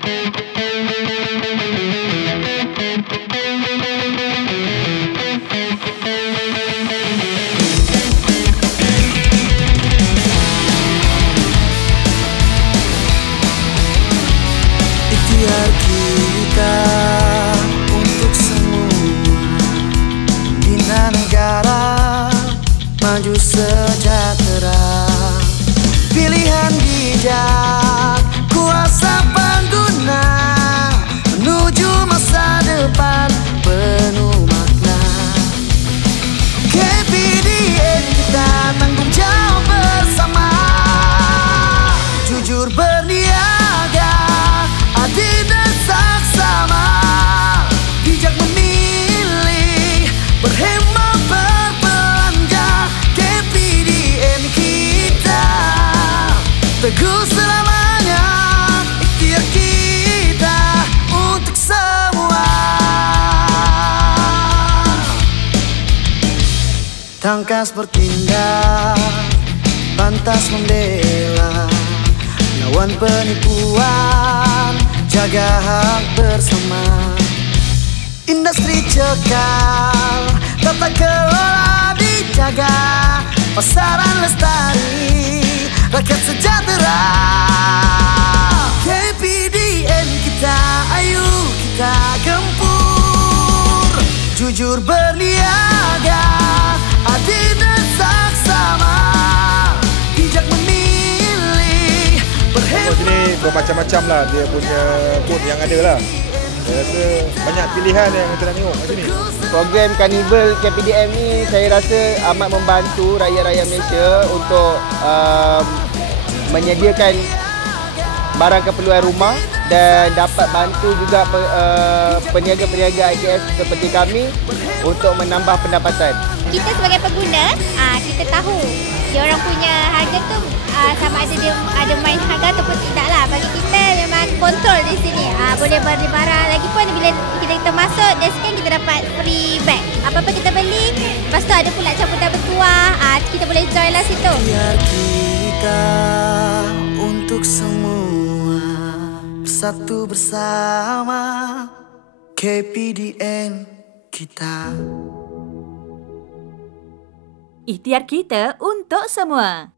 Ikhtiar kita untuk semua, bina negara maju sejahtera. Pilihan bijak, kuasa pengguna menuju masa depan penuh makna. KPDN kita tanggung jawab bersama, jujur berniaga, adil dan saksama, bijak memilih, berhemat berbelanja. KPDN kita teguh selamanya, ikhtiar kita untuk semua. Tangkas bertindak, pantas membela, lawan penipuan, jaga hak bersama. Industri cekal, tata kelola dijaga, pasaran lestari, rakyat sejahtera. KPDN kita, ayo kita gempur, jujur berniaga, adil dan saksama, bijak memilih, Di sini bermacam-macam lah dia punya booth yang ada lah. Saya rasa banyak pilihan yang kita nak tengok kat sini. Program Carnival KPDM ni saya rasa amat membantu rakyat-rakyat Malaysia untuk menyediakan barang keperluan rumah dan dapat bantu juga peniaga-peniaga IKS seperti kami untuk menambah pendapatan. Kita sebagai pengguna, kita tahu dia orang punya harga tu sama ada dia ada main harga ataupun tidak lah. Bagi kita memang kontrol di sini. Boleh beli barang. Lagipun bila kita masuk, dan sekian kita dapat free bag. Apa-apa kita beli, lepas tu ada pula campur bertuah. Kita boleh join lah situ. Biar kita untuk semua, bersatu bersama, KPDN kita. Ikhtiar kita untuk semua.